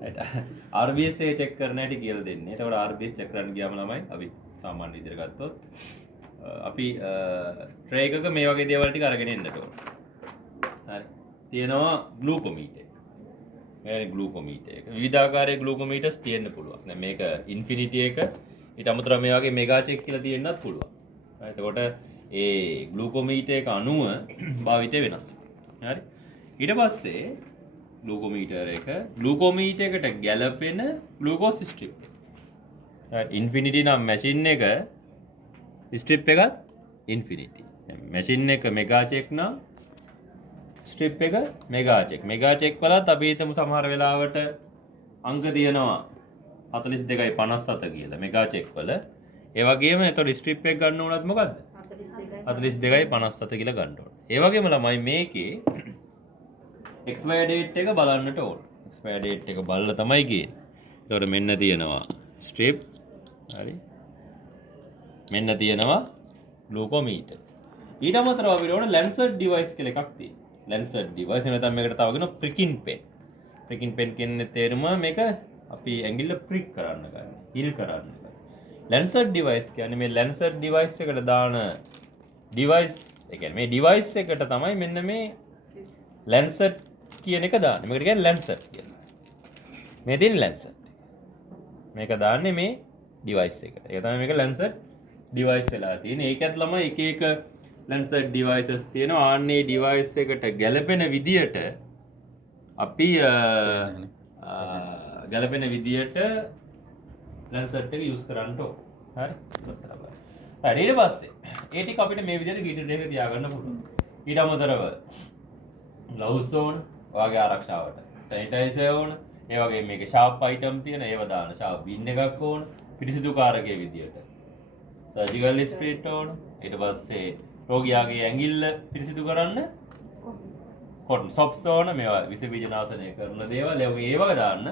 RBS එක check කරන්න හැටි කියලා දෙන්නේ. එතකොට RBS චෙක් කරන්න ගියාම ළමයි අපි සාමාන්‍ය විදිහට ගත්තොත් අපි ට්‍රේ එකක මේ වගේ දේවල් ටික අරගෙන එන්නට ඕන. හරි. තියෙනවා ග්ලූකෝමීටර්. මේ ග්ලූකෝමීටර් එක. විවිධාකාරයේ ග්ලූකෝමීටර්ස් තියෙන්න පුළුවන්. දැන් මේක ඉන්ෆිනිටි එක ඊට අමතරව මේ වගේ මෙගා චෙක් කියලා තියෙන්නත් පුළුවන්. හරි. එතකොට ඒ ග්ලූකෝමීටර් එක අනුව භාවිතය වෙනස් වෙනවා. හරි. ඊට පස්සේ ග්ලූකෝමීටර් එකට ගැලපෙන ග්ලූකෝස් ස්ට්‍රිප් එක. හරි. ඉන්ෆිනිටි නම් මැෂින් එක ස්ට්‍රිප් එකත් ඉන්ෆිනිටි. මැෂින් එක මෙගා චෙක් නම් ස්ට්‍රිප් එක මෙගා චෙක්. මෙගා චෙක් වලත් අපි හිතමු සමහර වෙලාවට අංක තියෙනවා 42.57 කියලා මෙගා චෙක් වල. ඒ වගේම එතකොට ස්ට්‍රිප් එක ගන්න උනත් මොකද්ද? 42.57 කියලා ගන්න ඕන. ඒ වගේම ළමයි මේකේ expiry date එක බලන්නට ඕන. expiry date එක බලලා තමයි ගේන්නේ. එතකොට මෙන්න තියෙනවා ස්ට්‍රිප්. හරි. මෙන්න තියෙනවා ග්ලූකෝමීටර්. ඊට අමතරව අපිට ඕන ලැන්සර්ඩ් ඩිවයිස් කියලා එකක් තියෙනවා. ලැන්සර්ඩ් ඩිවයිස් එන තමයි මේකට තව කියනවා ප්‍රිකින් පෙන්. ප්‍රිකින් පෙන් කියන්නේ තේරුම මේක අපි ඇඟිල්ල ප්‍රික් කරන්න ගන්න. හිල් කරන්න ගන්න. ලැන්සර්ඩ් ඩිවයිස් කියන්නේ මේ ලැන්සර්ඩ් ඩිවයිස් එකට දාන ඩිවයිස් ඒ කියන්නේ මේ ඩිවයිස් එකට තමයි මෙන්න මේ ලැන්සර්ඩ් කියන එක දාන්නේ. මේකට කියන්නේ ලැන්සර්ඩ් කියලා. මේ තියෙන ලැන්සර්ඩ්. මේක දාන්නේ මේ ඩිවයිස් එකට. ඒක තමයි මේක ලැන්සර්ඩ් ඩිවයිස් වෙලා තියෙන්නේ. ඒකත් ළමයි එක එක ලැන්සර්ඩ් ඩිවයිසස් තියෙනවා. ආන්නේ ඩිවයිස් එකට ගැලපෙන විදියට අපි ගැලපෙන විදියට ලැන්සර්ඩ් එක යූස් කරන්න ඕන. හරි? හරි. ඊට පස්සේ ඒ ටික අපිට මේ විදියට ගීටර් එකක තියාගන්න පුළුවන්. ඊට අමතරව ග්ලව්ස් ඕන. ඔයාගේ ආරක්ෂාවට. සැනිටයිසර් ඕන. ඒ වගේ මේකේ ෂාප් අයිටම් තියෙන ඒව දාන ෂාප් බින් එකක් ඕන. පිරිසිදු කාරකයේ විදියට. සර්ජිකල් ස්ප්‍රේට් ඕන. ඊට පස්සේ රෝගියාගේ ඇඟිල්ල පිරිසිදු කරන්න කොටන් සොප්ස් ඕන. මේවා විස බීජ නාශනය කරන දේවල් ඒව දාන්න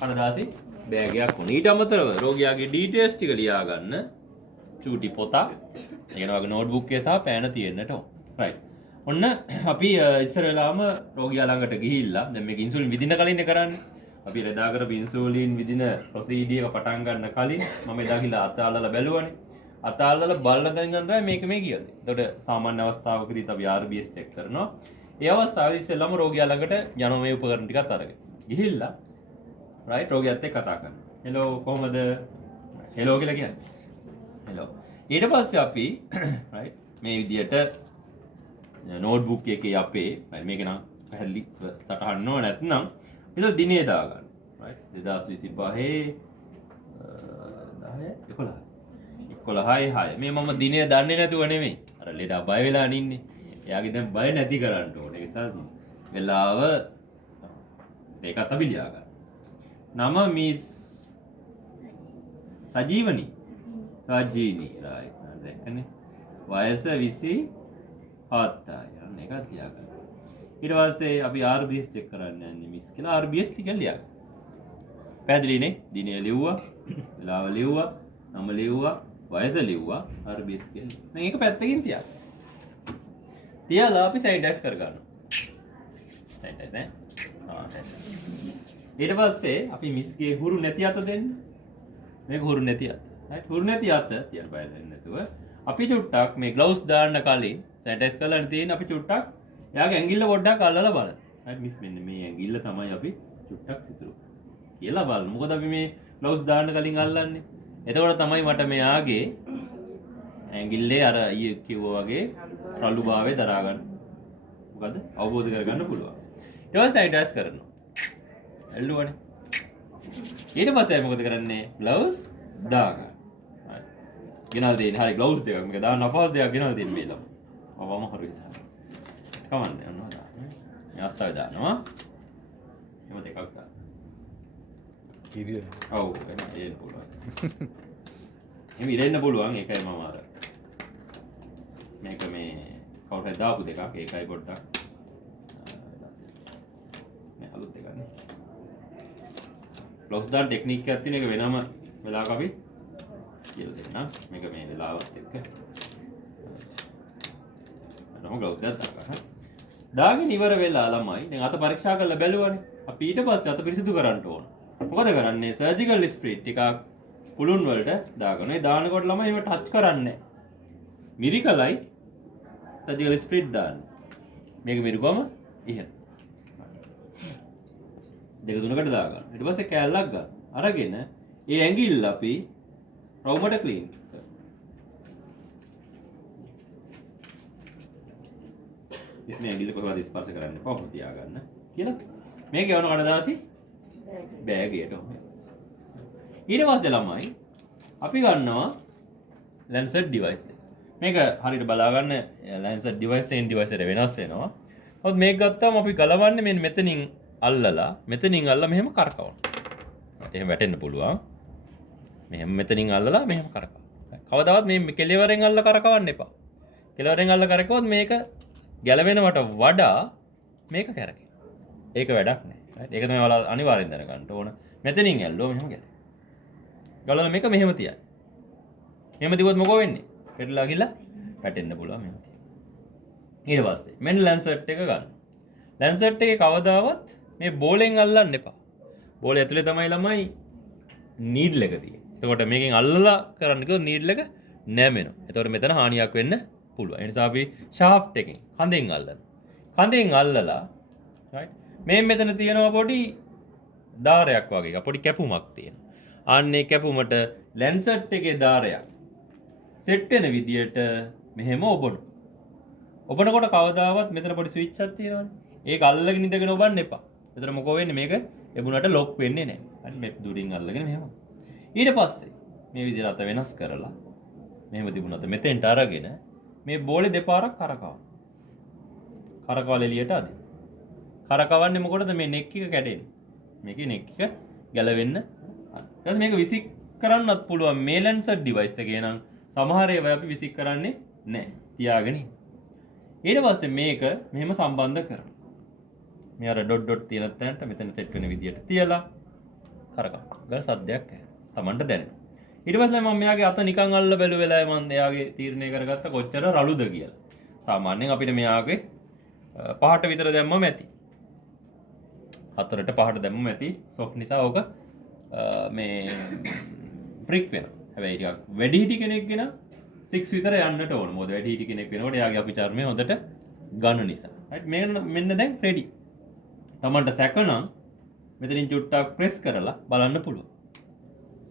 කනදාසි බෑගයක් ඕන. ඊට අමතරව රෝගියාගේ ඩීටේල්ස් ටික ලියා ගන්න චූටි පොතක් ඒ වගේ නෝට්බුක් එකේ සහ පෑන තියෙන්නට ඕන. රයිට්. ඔන්න අපි ඉස්සර වෙලාම රෝගියා ළඟට ගිහිල්ලා දැන් මේක ඉන්සුලින් විදින කලින් කරන්නේ. අපි එදා කරපු ඉන්සුලින් විදින ප්‍රොසීඩිය එක පටන් ගන්න කලින් මම එදා ගිහලා අත අල්ලලා බැලුවානේ. අත අල්ලලා බලන තැනින් තමයි මේක මේ කියන්නේ. එතකොට සාමාන්‍ය අවස්ථාවකදී අපි RBS චෙක් කරනවා. ඒ අවස්ථාවේදී ඉස්සෙල්ලාම රෝගියා ළඟට යනවා මේ උපකරණ ටිකත් අරගෙන. ගිහිල්ලා රයිට් රෝගියාත් එක්ක කතා කරනවා. හෙලෝ කොහමද? හෙලෝ කියලා කියන්නේ. හෙලෝ. ඊට පස්සේ අපි රයිට් මේ විදියට නෝට්බුක් එකේ අපේ මේක නම් පැහැදිලි සටහන් නෝ නැත්නම් ඉතින් දිනේ දාගන්න. රයිට් 2025 10 11යි 6 මේ මම දිනේ දන්නේ නැතුව නෙමෙයි. අර ලෙඩා බය වෙලා නින්නේ. එයාගේ දැන් බය නැති කරන්න ඕනේ. ඒක නිසා වෙලාව ඒකත් අපි ලියා ගන්න. නම මිස් සජීවනි. සජීනි රයිට්. දැක්කනේ. වයස 27යි. අන්න ඒකත් ලියා ගන්න. ඊට පස්සේ අපි RBS චෙක් කරන්න යන්නේ මිස් කියලා RBS ටික ලියා ගන්න. පැහැදිලිනේ? දිනය ලිව්වා, වෙලාව ලිව්වා, නම ලිව්වා, වයස ලිව්වා, RBS කියලා. දැන් ඒක පැත්තකින් තියාගන්න. තියලා අපි සැනිටයිස් කර ගන්නවා. සැනිටයිස් නේ? ඊට පස්සේ අපි මිස්ගේ හුරු නැති අත දෙන්න. මේක හුරු නැති අත. right? හුරු නැති අත තියන්න බය වෙන්නේ නැතුව අපි චුට්ටක් මේ ග්ලව්ස් දාන්න කලින් සැනිටයිස් කරලා තියෙන අපි චුට්ටක් එයාගේ ඇඟිල්ල පොඩ්ඩක් අල්ලලා බලන්න. right? මිස් මෙන්න මේ ඇඟිල්ල තමයි අපි චුට්ටක් සිතුරු කියලා බලමු. මොකද අපි මේ ග්ලව්ස් දාන්න කලින් අල්ලන්නේ. එතකොට තමයි මට මෙයාගේ ඇඟිල්ලේ අර ඊයේ කිව්වා වගේ රළුභාවය දරා ගන්න. මොකද අවබෝධ කරගන්න පුළුවන්. ඊට පස්සේ සැනිටයිස් කරනවා. ඇල්ලුවනේ. ඊට පස්සේ මොකද කරන්නේ? ග්ලව්ස් දාගන්න. හරි. ගෙනල් දෙන්න. හරි ග්ලව්ස් දෙකක්. මේක දාන්න අපහසු දෙයක් ගෙනල් දෙන්න මේ ළම. අවම හරියට. කමන්නේ යනවා දාන්න. මේ අවස්ථාවේ දානවා. එහෙම දෙකක් දාන්න. ඉරිය. ඔව් එහෙම ඉරෙන්න පුළුවන්. එහෙම ඉරෙන්න පුළුවන් ඒකයි මම අර මේක මේ කවුරු හරි දාපු දෙකක් ඒකයි පොඩ්ඩක් මේ අලුත් එකක් නේ. ග්ලව්ස් දාන ටෙක්නික් එකක් තියෙන එක වෙනම වෙලාවක අපි කියලා දෙන්නම්. මේක මේ වෙලාවත් එක්ක අරම ග්ලව්ස් දාගන්න. දාගෙන ඉවර වෙලා ළමයි දැන් අත පරීක්ෂා කරලා බැලුවානේ. අපි ඊට පස්සේ අත පිරිසිදු කරන්න ඕන. මොකද කරන්නේ? සර්ජිකල් ස්ප්‍රීට් ටිකක් පුළුන් වලට දාගන්න. ඒ දානකොට ළමයි ඒව ටච් කරන්නේ. මිරිකලයි සර්ජිකල් ස්ප්‍රීට් දාන්න. මේක මිරිකුවම ඉහළ. දෙක තුනකට දාගන්න. ඊට පස්සේ කෑල්ලක් ගන්න. අරගෙන ඒ ඇඟිල්ල අපි රවුමට ක්ලීන් කරනවා. ඉස්මේ ඇඟිල්ල කොහොමද ස්පර්ශ කරන්න එපා. කොහොමද තියාගන්න කියලා. මේක යවන කඩදාසි බෑගයට ඔහොම. ඊට පස්සේ ළමයි අපි ගන්නවා ලැන්සර් ඩිවයිස් එක. මේක හරියට බලාගන්න ලැන්සර් ඩිවයිස් එකෙන් ඩිවයිස් එකට වෙනස් වෙනවා. මොකද මේක ගත්තාම අපි ගලවන්නේ මෙන්න මෙතනින් අල්ලලා මෙහෙම කරකවනවා. එහෙම වැටෙන්න පුළුවන්. මෙහෙම මෙතනින් අල්ලලා මෙහෙම කරකවනවා. කවදාවත් මේ කෙලවරෙන් අල්ල කරකවන්න එපා. කෙලවරෙන් අල්ල කරකවුවොත් මේක ගැලවෙනවට වඩා මේක කැරකෙනවා. ඒක වැඩක් නෑ. ඒක තමයි ඔයාලා අනිවාර්යෙන් දැනගන්න ඕන. මෙතනින් ඇල්ලුවා මෙහෙම ගැලවෙනවා. ගලවලා මේක මෙහෙම තියන්න. මෙහෙම තිබුවොත් මොකෝ වෙන්නේ? කෙටලා ගිහලා වැටෙන්න පුළුවන් මෙහෙම තියන්න. ඊට පස්සේ මෙන්න ලැන්සර්ට් එක ගන්න. ලැන්සර්ට් එකේ කවදාවත් මේ බෝලෙන් අල්ලන්න එපා. බෝලේ ඇතුලේ තමයි ළමයි නීඩල් එක තියෙන්නේ. එතකොට මේකෙන් අල්ලලා කරන්න කිව්වොත් නීඩල් එක නැමෙනවා. එතකොට මෙතන හානියක් වෙන්න පුළුවන්. ඒ නිසා අපි ෂාෆ්ට් එකෙන් කඳෙන් අල්ලනවා. කඳෙන් අල්ලලා right මේ මෙතන තියෙනවා පොඩි දාරයක් වගේ පොඩි කැපුමක් තියෙනවා. අන්නේ කැපුමට ලැන්සර්ට් එකේ දාරයක් සෙට් වෙන විදියට මෙහෙම ඔබන. ඔබනකොට කවදාවත් මෙතන පොඩි ස්විච් එකක් තියෙනවනේ. ඒක අල්ලගෙන ඉඳගෙන ඔබන්න එපා. එතන මොකෝ වෙන්නේ මේක එබුණට ලොක් වෙන්නේ නැහැ. හරි මේ දුරින් අල්ලගෙන මෙහෙම. ඊට පස්සේ මේ විදිහට අත වෙනස් කරලා මෙහෙම තිබුණාද මෙතෙන්ට අරගෙන මේ බෝලේ දෙපාරක් කරකවන්න. කරකවල එළියට අදින්න. කරකවන්නේ මොකටද මේ නෙක් එක කැඩෙන්නේ. මේකේ නෙක් එක ගැලවෙන්න. ඊට මේක විසික් කරන්නත් පුළුවන් මේ ලැන්සර් ඩිවයිස් එකේ නම් සමහර ඒවා අපි විසික් කරන්නේ නැහැ. තියාගෙන ඉන්න. ඊට පස්සේ මේක මෙහෙම සම්බන්ධ කරනවා. මේ අර ඩොට් ඩොට් තියෙන තැනට මෙතන සෙට් වෙන විදියට තියලා කරකවන්න. ගල් සද්දයක් තමන්ට දැනෙනවා. ඊට පස්සේ මම මෙයාගේ අත නිකන් අල්ල බැලු වෙලාවේ මම එයාගේ තීරණය කරගත්ත කොච්චර රළුද කියලා. සාමාන්‍යයෙන් අපිට මෙයාගේ 5ට විතර දැම්මම ඇති. 4ට 5ට දැම්මම ඇති. සොෆ්ට් නිසා ඕක මේ බ්‍රික් වෙනවා. හැබැයි ටිකක් වැඩි හිටි කෙනෙක් ගෙන 6 විතර යන්නට ඕන. මොකද වැඩි හිටි කෙනෙක් වෙනකොට එයාගේ අපි චර්මය හොඳට ගන්න නිසා. right මෙන්න දැන් රෙඩි. තමන්ට සැකනම් මෙතනින් චුට්ටක් ප්‍රෙස් කරලා බලන්න පුළුවන්.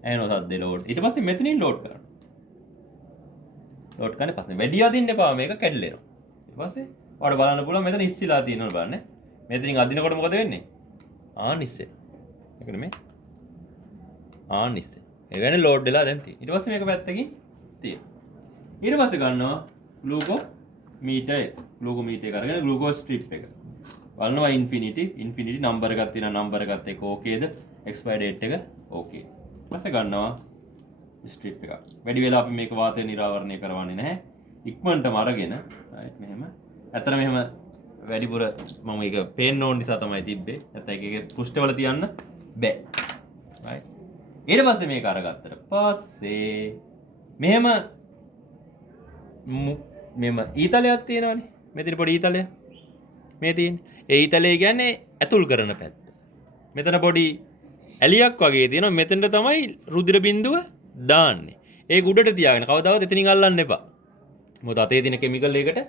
ඇහෙනවා සද්දේ ලෝඩ්. ඊට පස්සේ මෙතනින් ලෝඩ් කරන්න. ලෝඩ් කරන්නේ පස්සේ වැඩි අදින්න එපා මේක කැඩලෙනවා. ඊට පස්සේ ඔයාලට බලන්න පුළුවන් මෙතන ඉස්සිලා තියෙනවා බලන්න. මෙතනින් අදිනකොට මොකද වෙන්නේ? ආන් ඉස්සේ. ඒකනේ මේ. ආන් ඉස්සේ. ඒ කියන්නේ ලෝඩ් වෙලා දැන් තියෙනවා. ඊට පස්සේ මේක පැත්තකින් තියෙනවා. ඊට පස්සේ ගන්නවා ග්ලූකෝ මීටර් එක. ග්ලූකෝ මීටර් එක අරගෙන ග්ලූකෝස් ස්ට්‍රිප් එක. බලනවා ඉන්ෆිනිටි නම්බර් එකක් තියෙනවා නම්බර් එකත් එක්ක ඕකේද එක්ස්පයර් ඩේට් එක ඕකේ. ඊපස්සේ ගන්නවා ස්ට්‍රිප් එකක්. වැඩි වෙලා අපි මේක වාතය නිරාවරණය කරවන්නේ නැහැ. ඉක්මනටම අරගෙන right මෙහෙම. ඇත්තට මෙහෙම වැඩිපුර මම ඒක පේන්න ඕන නිසා තමයි තිබ්බේ. නැත්නම් ඒකේ පෘෂ්ඨවල තියන්න බෑ. right. ඊට පස්සේ මේක අරගත්තට පස්සේ මෙහෙම ඊතලයක් තියෙනවනේ. මෙතන පොඩි ඊතලයක්. මේ තියෙන්නේ. ඒ ඊතලය කියන්නේ ඇතුල් කරන පැත්ත. මෙතන පොඩි ඇලියක් වගේ තියෙනවා. මෙතනට තමයි රුධිර බිඳුව දාන්නේ. ඒක උඩට තියාගෙන කවදාවත් එතනින් අල්ලන්න එපා. මොකද අතේ තියෙන කිමිකල් එකට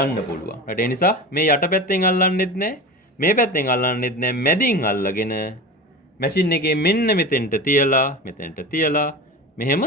යන්න පුළුවන්. ඒ නිසා මේ යට පැත්තෙන් අල්ලන්නෙත් නැහැ. මේ පැත්තෙන් අල්ලන්නෙත් නැහැ. මැදින් අල්ලගෙන මැෂින් එකේ මෙන්න මෙතෙන්ට තියලා මෙහෙම